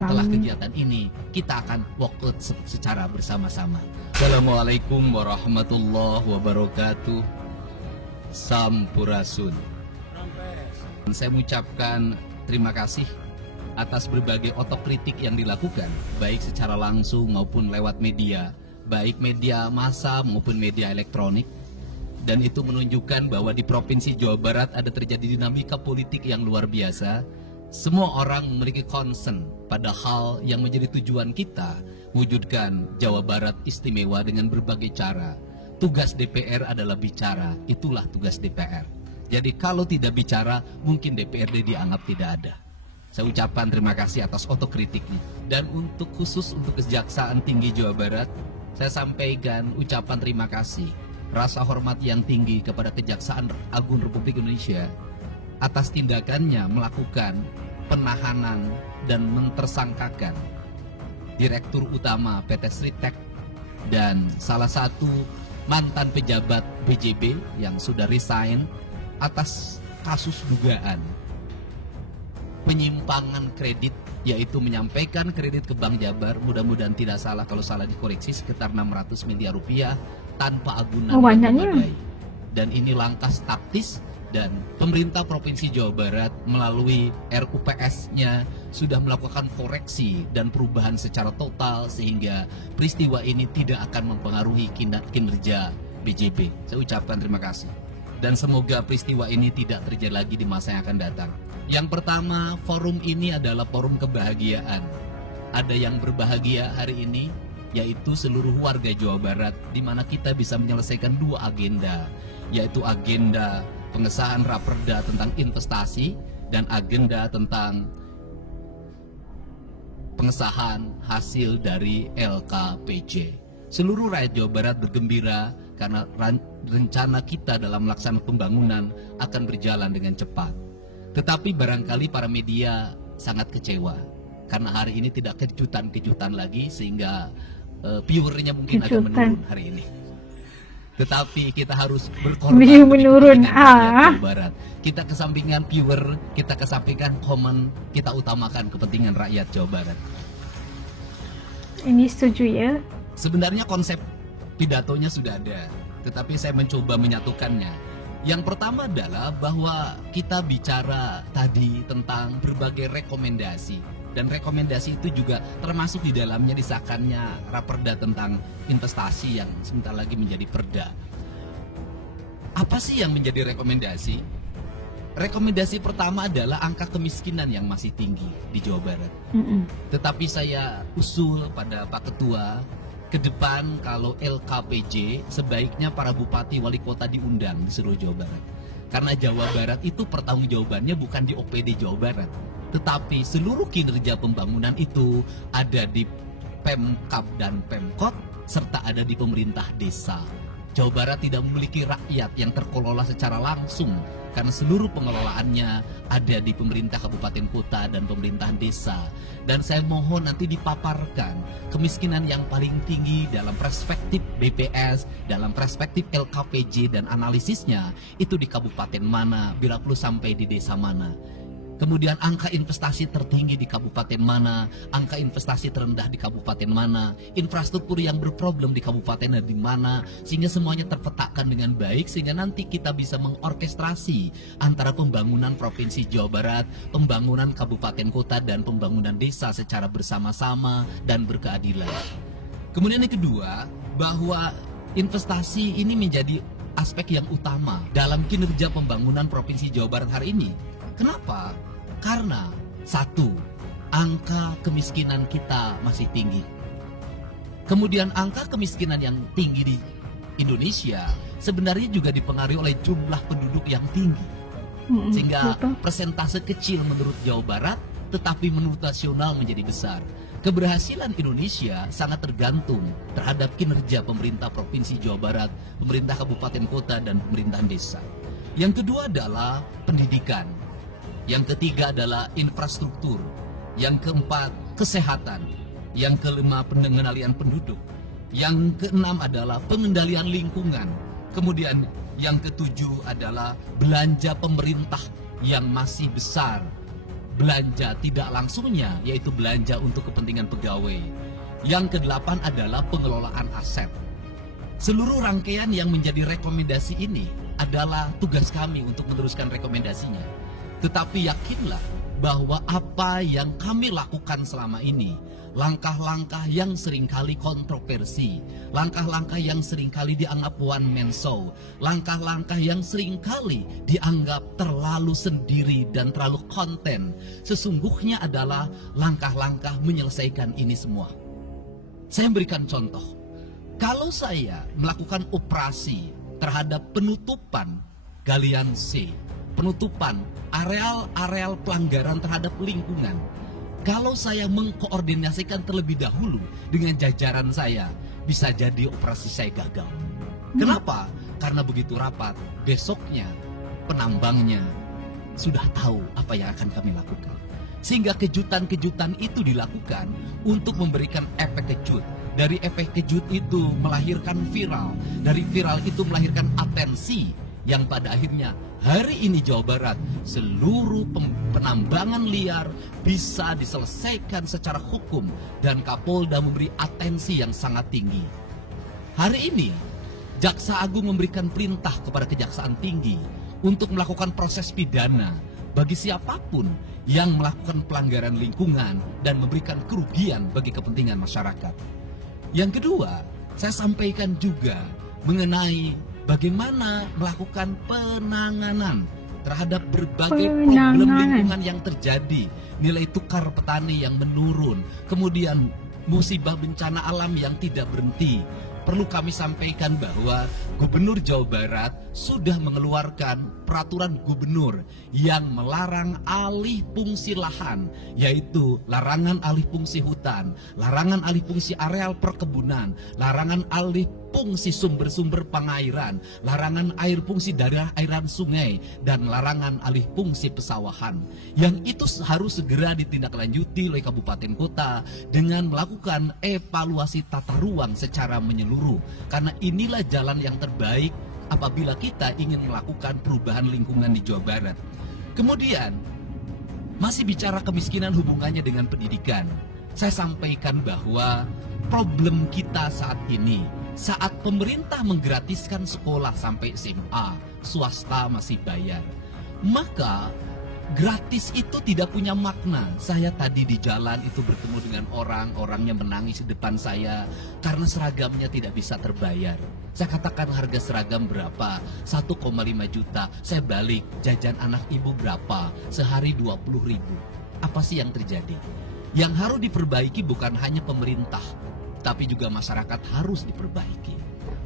Setelah kegiatan ini, kita akan walkout secara bersama-sama. Assalamualaikum warahmatullahi wabarakatuh. Sampurasun. Saya mengucapkan terima kasih atas berbagai otokritik yang dilakukan, baik secara langsung maupun lewat media, baik media massa maupun media elektronik. Dan itu menunjukkan bahwa di Provinsi Jawa Barat ada terjadi dinamika politik yang luar biasa. Semua orang memiliki concern pada hal yang menjadi tujuan kita, mewujudkan Jawa Barat istimewa dengan berbagai cara. Tugas DPR adalah bicara, itulah tugas DPR. Jadi kalau tidak bicara, mungkin DPRD dianggap tidak ada. Saya ucapkan terima kasih atas otokritiknya. Dan untuk khusus untuk Kejaksaan Tinggi Jawa Barat, saya sampaikan ucapan terima kasih, rasa hormat yang tinggi kepada Kejaksaan Agung Republik Indonesia atas tindakannya melakukan penahanan dan mentersangkakan Direktur Utama PT Sritek dan salah satu mantan pejabat BJB yang sudah resign atas kasus dugaan penyimpangan kredit, yaitu menyampaikan kredit ke Bank Jabar, mudah-mudahan tidak salah, kalau salah dikoreksi, sekitar 600 miliar rupiah tanpa agunan memadai. Dan ini langkah taktis. Dan pemerintah Provinsi Jawa Barat melalui RUPS-nya sudah melakukan koreksi dan perubahan secara total sehingga peristiwa ini tidak akan mempengaruhi kinerja BJB. Saya ucapkan terima kasih. Dan semoga peristiwa ini tidak terjadi lagi di masa yang akan datang. Yang pertama, forum ini adalah forum kebahagiaan. Ada yang berbahagia hari ini, yaitu seluruh warga Jawa Barat, di mana kita bisa menyelesaikan dua agenda, yaitu agenda pengesahan raperda tentang investasi dan agenda tentang pengesahan hasil dari LKPJ. Seluruh rakyat Jawa Barat bergembira karena rencana kita dalam melaksanakan pembangunan akan berjalan dengan cepat. Tetapi barangkali para media sangat kecewa karena hari ini tidak kejutan-kejutan lagi, sehingga viewernya mungkin akan menurun hari ini. Tetapi kita harus berkorban menurun Jawa Barat. Kita kesampingan viewer, kita kesampingkan komen, kita utamakan kepentingan rakyat Jawa Barat. Ini setuju ya? Sebenarnya konsep pidatonya sudah ada, tetapi saya mencoba menyatukannya. Yang pertama adalah bahwa kita bicara tadi tentang berbagai rekomendasi. Dan rekomendasi itu juga termasuk di dalamnya disahkannya raperda tentang investasi yang sebentar lagi menjadi perda. Apa sih yang menjadi rekomendasi? Rekomendasi pertama adalah angka kemiskinan yang masih tinggi di Jawa Barat. Tetapi saya usul pada Pak Ketua, ke depan kalau LKPJ sebaiknya para bupati wali kota diundang di seluruh Jawa Barat. Karena Jawa Barat itu pertanggungjawabannya bukan di OPD Jawa Barat, tetapi seluruh kinerja pembangunan itu ada di Pemkab dan Pemkot, serta ada di pemerintah desa. Jawa Barat tidak memiliki rakyat yang terkelola secara langsung, karena seluruh pengelolaannya ada di pemerintah kabupaten kota dan pemerintahan desa. Dan saya mohon nanti dipaparkan kemiskinan yang paling tinggi dalam perspektif BPS, dalam perspektif LKPJ dan analisisnya, itu di kabupaten mana, bila perlu sampai di desa mana. Kemudian angka investasi tertinggi di kabupaten mana, angka investasi terendah di kabupaten mana, infrastruktur yang berproblem di kabupaten di mana, sehingga semuanya terpetakan dengan baik, sehingga nanti kita bisa mengorkestrasi antara pembangunan Provinsi Jawa Barat, pembangunan kabupaten kota, dan pembangunan desa secara bersama-sama dan berkeadilan. Kemudian yang kedua, bahwa investasi ini menjadi aspek yang utama dalam kinerja pembangunan Provinsi Jawa Barat hari ini. Kenapa? Karena satu, angka kemiskinan kita masih tinggi. Kemudian angka kemiskinan yang tinggi di Indonesia sebenarnya juga dipengaruhi oleh jumlah penduduk yang tinggi. Sehingga persentase kecil menurut Jawa Barat, tetapi menurut nasional menjadi besar. Keberhasilan Indonesia sangat tergantung terhadap kinerja pemerintah Provinsi Jawa Barat, pemerintah kabupaten kota, dan pemerintahan desa. Yang kedua adalah pendidikan. Yang ketiga adalah infrastruktur. Yang keempat, kesehatan. Yang kelima, pengendalian penduduk. Yang keenam adalah pengendalian lingkungan. Kemudian yang ketujuh adalah belanja pemerintah yang masih besar belanja tidak langsungnya, yaitu belanja untuk kepentingan pegawai. Yang kedelapan adalah pengelolaan aset. Seluruh rangkaian yang menjadi rekomendasi ini adalah tugas kami untuk meneruskan rekomendasinya. Tetapi yakinlah bahwa apa yang kami lakukan selama ini, langkah-langkah yang seringkali kontroversi, langkah-langkah yang seringkali dianggap one man show, langkah-langkah yang seringkali dianggap terlalu sendiri dan terlalu konten, sesungguhnya adalah langkah-langkah menyelesaikan ini semua. Saya berikan contoh. Kalau saya melakukan operasi terhadap penutupan galian C, penutupan areal-areal pelanggaran terhadap lingkungan, kalau saya mengkoordinasikan terlebih dahulu dengan jajaran saya, bisa jadi operasi saya gagal. Kenapa? Karena begitu rapat, besoknya penambangnya sudah tahu apa yang akan kami lakukan. Sehingga kejutan-kejutan itu dilakukan untuk memberikan efek kejut. Dari efek kejut itu melahirkan viral. Dari viral itu melahirkan atensi yang pada akhirnya hari ini Jawa Barat seluruh penambangan liar bisa diselesaikan secara hukum dan Kapolda memberi atensi yang sangat tinggi. Hari ini Jaksa Agung memberikan perintah kepada Kejaksaan Tinggi untuk melakukan proses pidana bagi siapapun yang melakukan pelanggaran lingkungan dan memberikan kerugian bagi kepentingan masyarakat. Yang kedua, saya sampaikan juga mengenai bagaimana melakukan penanganan terhadap berbagai problem lingkungan yang terjadi. Nilai tukar petani yang menurun, kemudian musibah bencana alam yang tidak berhenti. Perlu kami sampaikan bahwa Gubernur Jawa Barat sudah mengeluarkan peraturan gubernur yang melarang alih fungsi lahan, yaitu larangan alih fungsi hutan, larangan alih fungsi areal perkebunan, larangan alih fungsi sumber-sumber pengairan, larangan air fungsi daerah airan sungai, dan larangan alih fungsi pesawahan. Yang itu harus segera ditindaklanjuti oleh kabupaten kota dengan melakukan evaluasi tata ruang secara menyeluruh. Karena inilah jalan yang terbaik apabila kita ingin melakukan perubahan lingkungan di Jawa Barat. Kemudian, masih bicara kemiskinan hubungannya dengan pendidikan. Saya sampaikan bahwa problem kita saat ini, saat pemerintah menggratiskan sekolah sampai SMA, swasta masih bayar, maka gratis itu tidak punya makna. Saya tadi di jalan itu bertemu dengan orangnya menangis di depan saya karena seragamnya tidak bisa terbayar. Saya katakan harga seragam berapa? 1,5 juta. Saya balik, jajan anak ibu berapa? Sehari 20.000. Apa sih yang terjadi? Yang harus diperbaiki bukan hanya pemerintah, tapi juga masyarakat harus diperbaiki.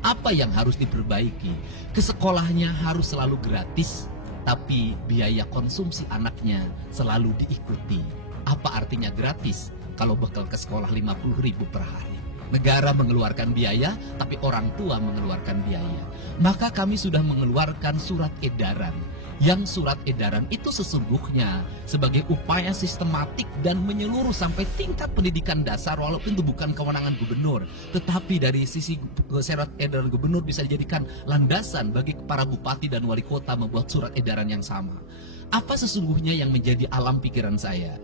Apa yang harus diperbaiki? Ke sekolahnya harus selalu gratis, tapi biaya konsumsi anaknya selalu diikuti. Apa artinya gratis kalau bekal ke sekolah 50.000 per hari? Negara mengeluarkan biaya, tapi orang tua mengeluarkan biaya. Maka kami sudah mengeluarkan surat edaran. Yang surat edaran itu sesungguhnya sebagai upaya sistematik dan menyeluruh sampai tingkat pendidikan dasar, walaupun itu bukan kewenangan gubernur, tetapi dari sisi surat edaran gubernur bisa dijadikan landasan bagi para bupati dan wali kota membuat surat edaran yang sama. Apa sesungguhnya yang menjadi alam pikiran saya?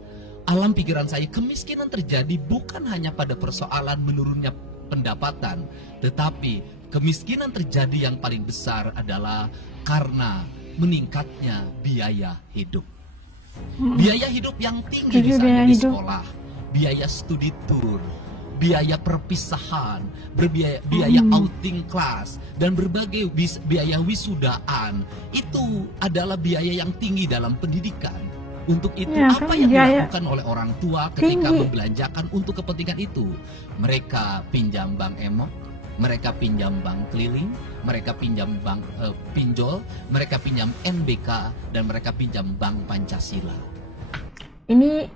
Alam pikiran saya, kemiskinan terjadi bukan hanya pada persoalan menurunnya pendapatan, tetapi kemiskinan terjadi yang paling besar adalah karena meningkatnya biaya hidup. Biaya hidup yang tinggi misalnya di sekolah, biaya studi tour, biaya perpisahan, biaya outing kelas, dan berbagai biaya wisudaan. Itu adalah biaya yang tinggi dalam pendidikan. Untuk itu apa yang dilakukan oleh orang tua ketika membelanjakan untuk kepentingan itu? Mereka pinjam bank emok, mereka pinjam bank keliling, mereka pinjam bank pinjol, mereka pinjam NBK, dan mereka pinjam bank Pancasila. Ini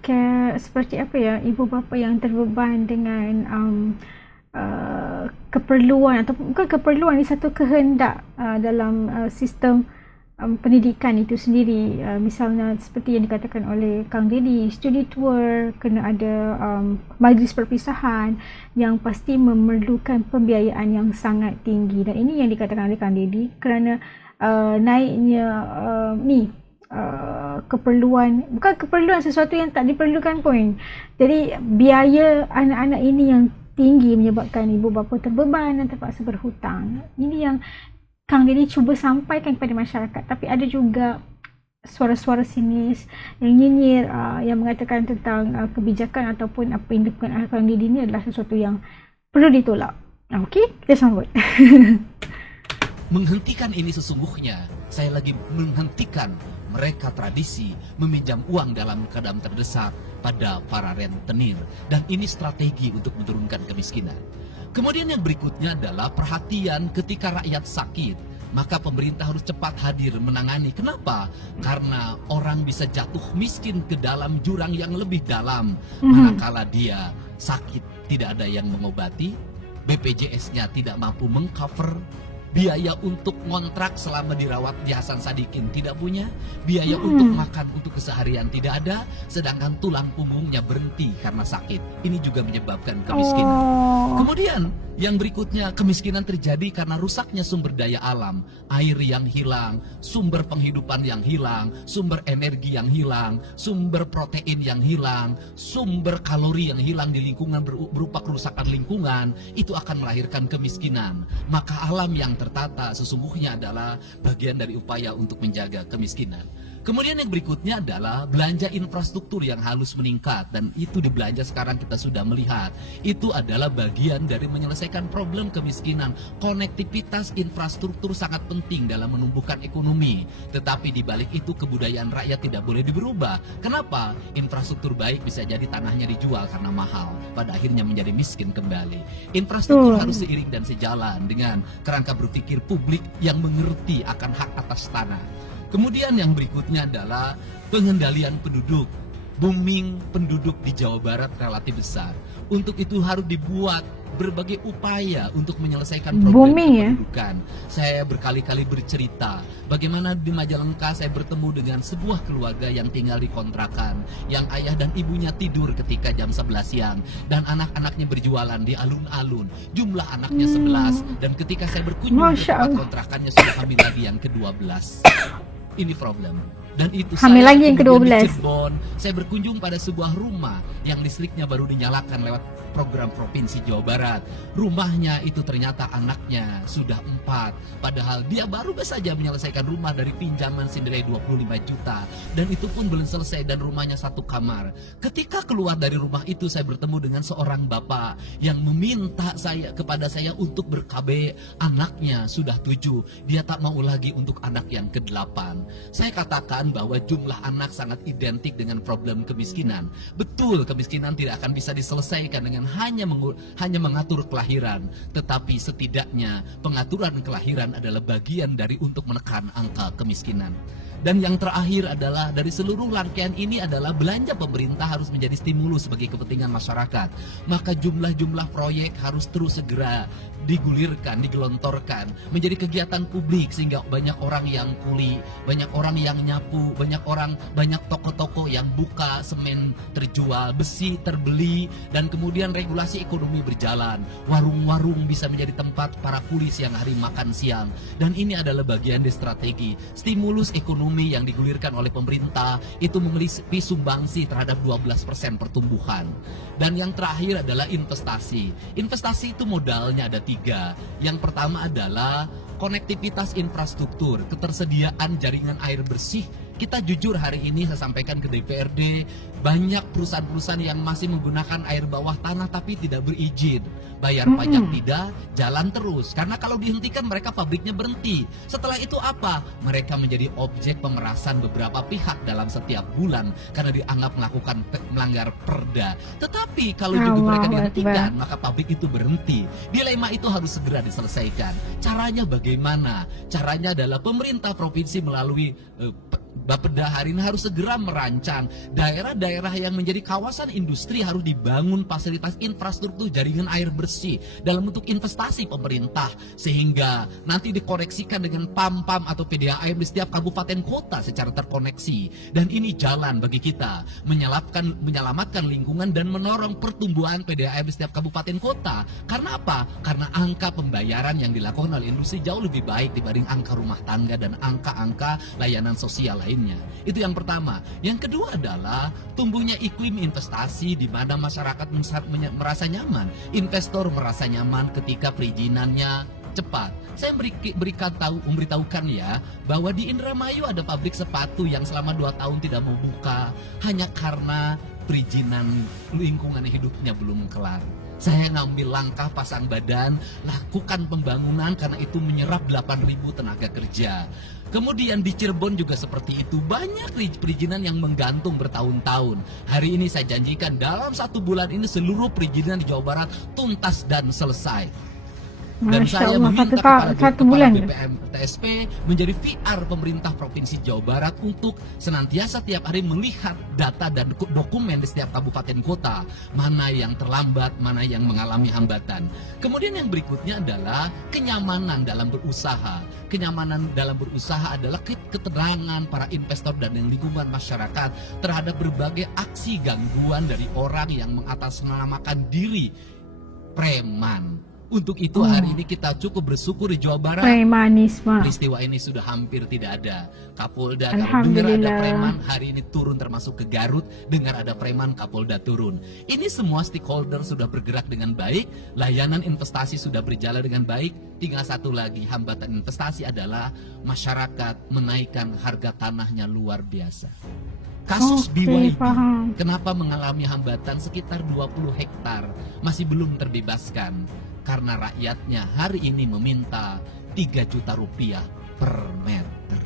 seperti apa ya, ibu bapa yang terbeban dengan keperluan, atau bukan keperluan, ini satu kehendak dalam sistem pendidikan itu sendiri. Misalnya seperti yang dikatakan oleh Kang Dedi, studi tour, kena ada majlis perpisahan yang pasti memerlukan pembiayaan yang sangat tinggi. Dan ini yang dikatakan oleh Kang Dedi kerana naiknya keperluan, bukan keperluan, sesuatu yang tak diperlukan pun. Jadi biaya anak-anak ini yang tinggi menyebabkan ibu bapa terbeban dan terpaksa berhutang. Ini yang Kang Dedi cuba sampaikan kepada masyarakat. Tapi ada juga suara-suara sinis yang nyinyir, yang mengatakan tentang kebijakan ataupun apa yang dilakukan Kang Dedi ini adalah sesuatu yang perlu ditolak. Okey, kita sambut. Menghentikan ini sesungguhnya, saya lagi menghentikan mereka tradisi meminjam uang dalam keadaan terdesak pada para rentenir. Dan ini strategi untuk menurunkan kemiskinan. Kemudian yang berikutnya adalah perhatian ketika rakyat sakit. Maka pemerintah harus cepat hadir menangani. Kenapa? Karena orang bisa jatuh miskin ke dalam jurang yang lebih dalam. Manakala dia sakit, tidak ada yang mengobati. BPJS-nya tidak mampu mengcover. Biaya untuk ngontrak selama dirawat di Hasan Sadikin tidak punya. Biaya untuk makan untuk keseharian tidak ada. Sedangkan tulang punggungnya berhenti karena sakit. Ini juga menyebabkan kemiskinan. Kemudian yang berikutnya, kemiskinan terjadi karena rusaknya sumber daya alam. Air yang hilang, sumber penghidupan yang hilang, sumber energi yang hilang, sumber protein yang hilang, sumber kalori yang hilang di lingkungan berupa kerusakan lingkungan. Itu akan melahirkan kemiskinan. Maka alam yang tertata sesungguhnya adalah bagian dari upaya untuk menjaga kemiskinan. Kemudian yang berikutnya adalah belanja infrastruktur yang harus meningkat. Dan itu di belanja sekarang kita sudah melihat. Itu adalah bagian dari menyelesaikan problem kemiskinan. Konektivitas infrastruktur sangat penting dalam menumbuhkan ekonomi. Tetapi di balik itu kebudayaan rakyat tidak boleh berubah. Kenapa? Infrastruktur baik bisa jadi tanahnya dijual karena mahal. Pada akhirnya menjadi miskin kembali. Infrastruktur harus seiring dan sejalan dengan kerangka berpikir publik yang mengerti akan hak atas tanah. Kemudian yang berikutnya adalah pengendalian penduduk. Booming penduduk di Jawa Barat relatif besar. Untuk itu harus dibuat berbagai upaya untuk menyelesaikan problem kependudukan. Saya berkali-kali bercerita bagaimana di Majalengka saya bertemu dengan sebuah keluarga yang tinggal di kontrakan, yang ayah dan ibunya tidur ketika jam 11 siang dan anak-anaknya berjualan di alun-alun. Jumlah anaknya 11 dan ketika saya berkunjung ke tempat kontrakannya sudah hamil lagi yang ke-12. Ini problem. Dan itu hamil saya lagi yang ke-12. Di Cirebon, saya berkunjung pada sebuah rumah yang listriknya baru dinyalakan lewat program Provinsi Jawa Barat. Rumahnya itu ternyata anaknya sudah 4. Padahal dia baru saja menyelesaikan rumah dari pinjaman senilai 25 juta. Dan itu pun belum selesai dan rumahnya 1 kamar. Ketika keluar dari rumah itu saya bertemu dengan seorang bapak yang meminta kepada saya untuk ber-KB. Anaknya sudah 7. Dia tak mau lagi untuk anak yang ke-8. Saya katakan bahwa jumlah anak sangat identik dengan problem kemiskinan. Betul, kemiskinan tidak akan bisa diselesaikan dengan hanya mengatur kelahiran, tetapi setidaknya pengaturan kelahiran adalah bagian dari untuk menekan angka kemiskinan. Dan yang terakhir adalah dari seluruh rangkaian ini adalah belanja pemerintah harus menjadi stimulus bagi kepentingan masyarakat. Maka jumlah-jumlah proyek harus terus segera digulirkan, digelontorkan menjadi kegiatan publik sehingga banyak orang yang kuli, banyak orang yang nyapu, banyak toko-toko yang buka, semen terjual, besi terbeli, dan kemudian regulasi ekonomi berjalan. Warung-warung bisa menjadi tempat para kuli siang hari makan siang. Dan ini adalah bagian dari strategi stimulus ekonomi yang digulirkan oleh pemerintah. Itu memiliki sumbangsi terhadap 12% pertumbuhan. Dan yang terakhir adalah investasi. Investasi itu modalnya ada 3. Yang pertama adalah konektivitas infrastruktur, ketersediaan jaringan air bersih. Kita jujur hari ini saya sampaikan ke DPRD, banyak perusahaan-perusahaan yang masih menggunakan air bawah tanah tapi tidak berizin. Bayar pajak tidak, jalan terus. Karena kalau dihentikan mereka pabriknya berhenti. Setelah itu apa? Mereka menjadi objek pemerasan beberapa pihak dalam setiap bulan karena dianggap melanggar perda. Tetapi kalau juga mereka dihentikan, maka pabrik itu berhenti. Dilema itu harus segera diselesaikan. Caranya bagaimana? Caranya adalah pemerintah provinsi melalui Bapeda hari ini harus segera merancang daerah-daerah yang menjadi kawasan industri harus dibangun fasilitas infrastruktur jaringan air bersih dalam bentuk investasi pemerintah sehingga nanti dikoneksikan dengan PAM-PAM atau PDAM di setiap kabupaten kota secara terkoneksi. Dan ini jalan bagi kita menyelamatkan lingkungan dan menorong pertumbuhan PDAM di setiap kabupaten kota. Karena apa? Karena angka pembayaran yang dilakukan oleh industri jauh lebih baik dibanding angka rumah tangga dan angka-angka layanan sosial lain lainnya. Itu yang pertama. Yang kedua adalah tumbuhnya iklim investasi di mana masyarakat merasa nyaman, investor merasa nyaman ketika perizinannya cepat. Saya memberitahukan ya bahwa di Indramayu ada pabrik sepatu yang selama 2 tahun tidak mau buka hanya karena perizinan lingkungan hidupnya belum kelar. Saya ngambil langkah pasang badan, lakukan pembangunan karena itu menyerap 8.000 tenaga kerja. Kemudian di Cirebon juga seperti itu, banyak perizinan yang menggantung bertahun-tahun. Hari ini saya janjikan dalam 1 bulan ini seluruh perizinan di Jawa Barat tuntas dan selesai. Dan saya meminta kepada BPM TSP menjadi VR pemerintah Provinsi Jawa Barat untuk senantiasa tiap hari melihat data dan dokumen di setiap kabupaten kota, mana yang terlambat, mana yang mengalami hambatan. Kemudian yang berikutnya adalah kenyamanan dalam berusaha. Kenyamanan dalam berusaha adalah keterangan para investor dan lingkungan masyarakat terhadap berbagai aksi gangguan dari orang yang mengatasnamakan diri preman. Untuk itu hari ini kita cukup bersyukur di Jawa Barat. Premanisme. Peristiwa ini sudah hampir tidak ada. Kapolda kalau dengar ada preman hari ini turun, termasuk ke Garut dengar ada preman, Kapolda turun. Ini semua stakeholder sudah bergerak dengan baik, layanan investasi sudah berjalan dengan baik. Tinggal satu lagi hambatan investasi adalah masyarakat menaikkan harga tanahnya luar biasa. Kasus BYD, kenapa mengalami hambatan sekitar 20 hektar masih belum terbebaskan? Karena rakyatnya hari ini meminta 3 juta rupiah per meter.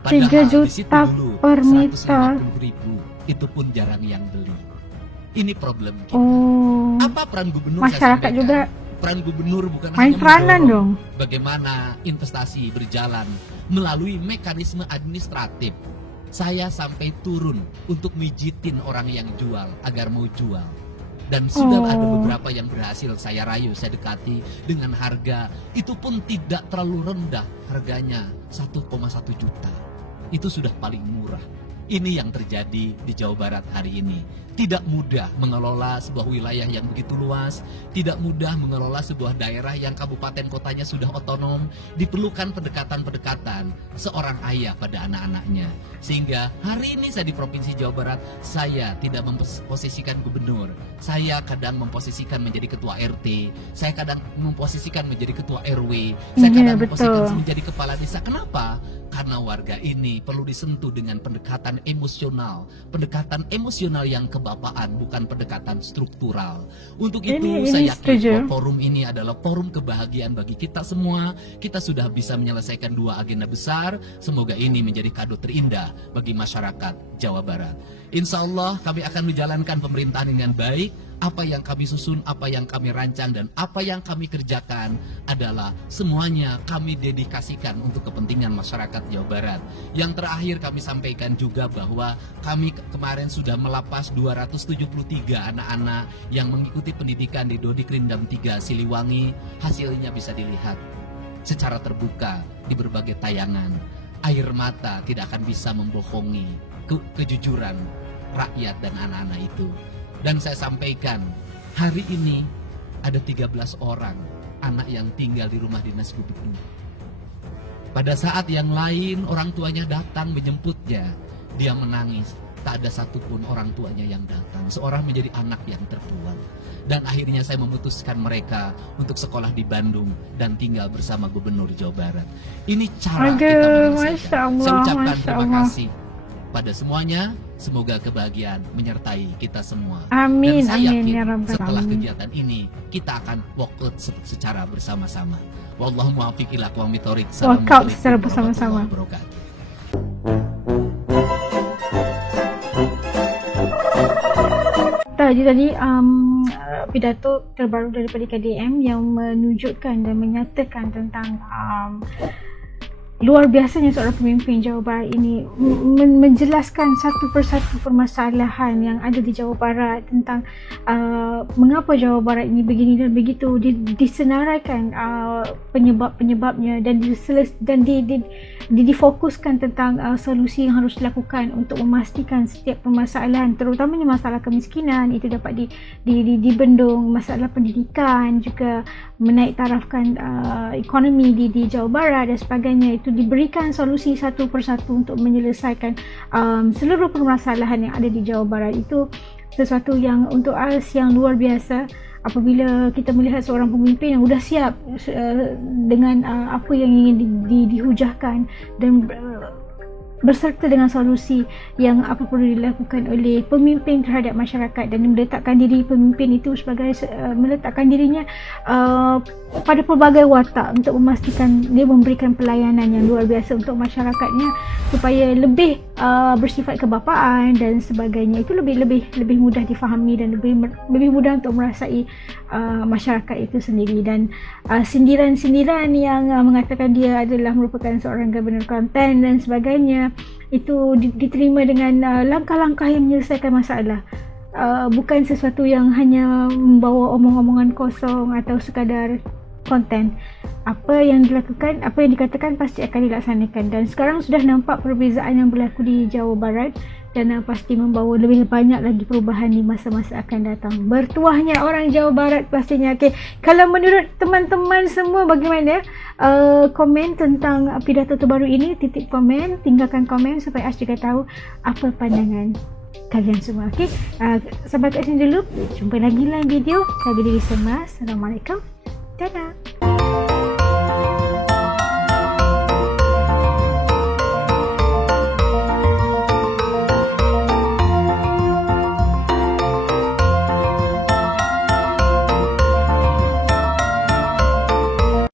Padahal 3 juta di situ dulu per meter. 150.000, itu pun jarang yang beli. Ini problem kita. Apa peran gubernur? Masyarakat juga. Peran gubernur bukan main peranan dong. Bagaimana investasi berjalan melalui mekanisme administratif. Saya sampai turun untuk mijitin orang yang jual agar mau jual. Dan sudah ada beberapa yang berhasil saya rayu, saya dekati dengan harga itu pun tidak terlalu rendah, harganya 1,1 juta. Itu sudah paling murah. Ini yang terjadi di Jawa Barat hari ini. Tidak mudah mengelola sebuah wilayah yang begitu luas, tidak mudah mengelola sebuah daerah yang kabupaten kotanya sudah otonom. Diperlukan pendekatan-pendekatan seorang ayah pada anak-anaknya. Sehingga hari ini saya di Provinsi Jawa Barat, saya tidak memposisikan gubernur. Saya kadang memposisikan menjadi ketua RT, saya kadang memposisikan menjadi ketua RW, saya kadang memposisikan menjadi kepala desa. Kenapa? Karena warga ini perlu disentuh dengan pendekatan emosional yang kebapaan, bukan pendekatan struktural. Untuk itu saya yakin bahwa forum ini adalah forum kebahagiaan bagi kita semua. Kita sudah bisa menyelesaikan 2 agenda besar. Semoga ini menjadi kado terindah bagi masyarakat Jawa Barat. Insya Allah kami akan menjalankan pemerintahan dengan baik. Apa yang kami susun, apa yang kami rancang, dan apa yang kami kerjakan adalah semuanya kami dedikasikan untuk kepentingan masyarakat Jawa Barat. Yang terakhir kami sampaikan juga bahwa kami kemarin sudah melepas 273 anak-anak yang mengikuti pendidikan di Dodi Krindam 3 Siliwangi. Hasilnya bisa dilihat secara terbuka di berbagai tayangan. Air mata tidak akan bisa membohongi kejujuran rakyat dan anak-anak itu. Dan saya sampaikan, hari ini ada 13 orang anak yang tinggal di rumah dinas gubernur. Pada saat yang lain orang tuanya datang menjemputnya, dia menangis. Tak ada satupun orang tuanya yang datang. Seorang menjadi anak yang terbuang. Dan akhirnya saya memutuskan mereka untuk sekolah di Bandung dan tinggal bersama Gubernur Jawa Barat. Ini cara kita menyelesaikan. Saya ucapkan terima kasih pada semuanya. Semoga kebahagiaan menyertai kita semua. Amin. Dan saya yakin ya Rabbal setelah alamin. kegiatan ini kita akan walkout secara bersama-sama. Wallahu muwaffiq ila aqwamit thoriq. Walkout secara bersama-sama. Tadi pidato terbaru daripada KDM yang menunjukkan dan menyatakan tentang luar biasanya seorang pemimpin Jawa Barat ini menjelaskan satu persatu permasalahan yang ada di Jawa Barat tentang mengapa Jawa Barat ini begini dan begitu, disenaraikan penyebab-penyebabnya dan difokuskan tentang solusi yang harus dilakukan untuk memastikan setiap permasalahan, terutamanya masalah kemiskinan itu dapat dibendung, masalah pendidikan juga menaik tarafkan ekonomi di Jawa Barat dan sebagainya. Itu itu diberikan solusi satu persatu untuk menyelesaikan seluruh permasalahan yang ada di Jawa Barat. Itu sesuatu yang untuk us yang luar biasa apabila kita melihat seorang pemimpin yang sudah siap dengan apa yang ingin dihujahkan dan berserta dengan solusi yang apa perlu dilakukan oleh pemimpin terhadap masyarakat, dan meletakkan diri pemimpin itu sebagai meletakkan dirinya pada pelbagai watak untuk memastikan dia memberikan pelayanan yang luar biasa untuk masyarakatnya supaya lebih bersifat kebapaan dan sebagainya. Itu lebih mudah difahami dan lebih mudah untuk merasai masyarakat itu sendiri. Dan sindiran-sindiran yang mengatakan dia adalah merupakan seorang governor konten dan sebagainya, itu diterima dengan langkah-langkah yang menyelesaikan masalah, bukan sesuatu yang hanya membawa omong-omongan kosong atau sekadar konten. Apa yang dilakukan, apa yang dikatakan pasti akan dilaksanakan. Dan sekarang sudah nampak perbezaan yang berlaku di Jawa Barat, dan pasti membawa lebih banyak lagi perubahan di masa-masa akan datang. Bertuahnya orang Jawa Barat pastinya. Okay. Kalau menurut teman-teman semua bagaimana komen tentang pidato terbaru ini, titip komen, tinggalkan komen supaya Ash juga tahu apa pandangan kalian semua. Okay. Sampai kat sini dulu. Jumpa lagi dalam video. Saya Bidiri Semua. Assalamualaikum. Dadah.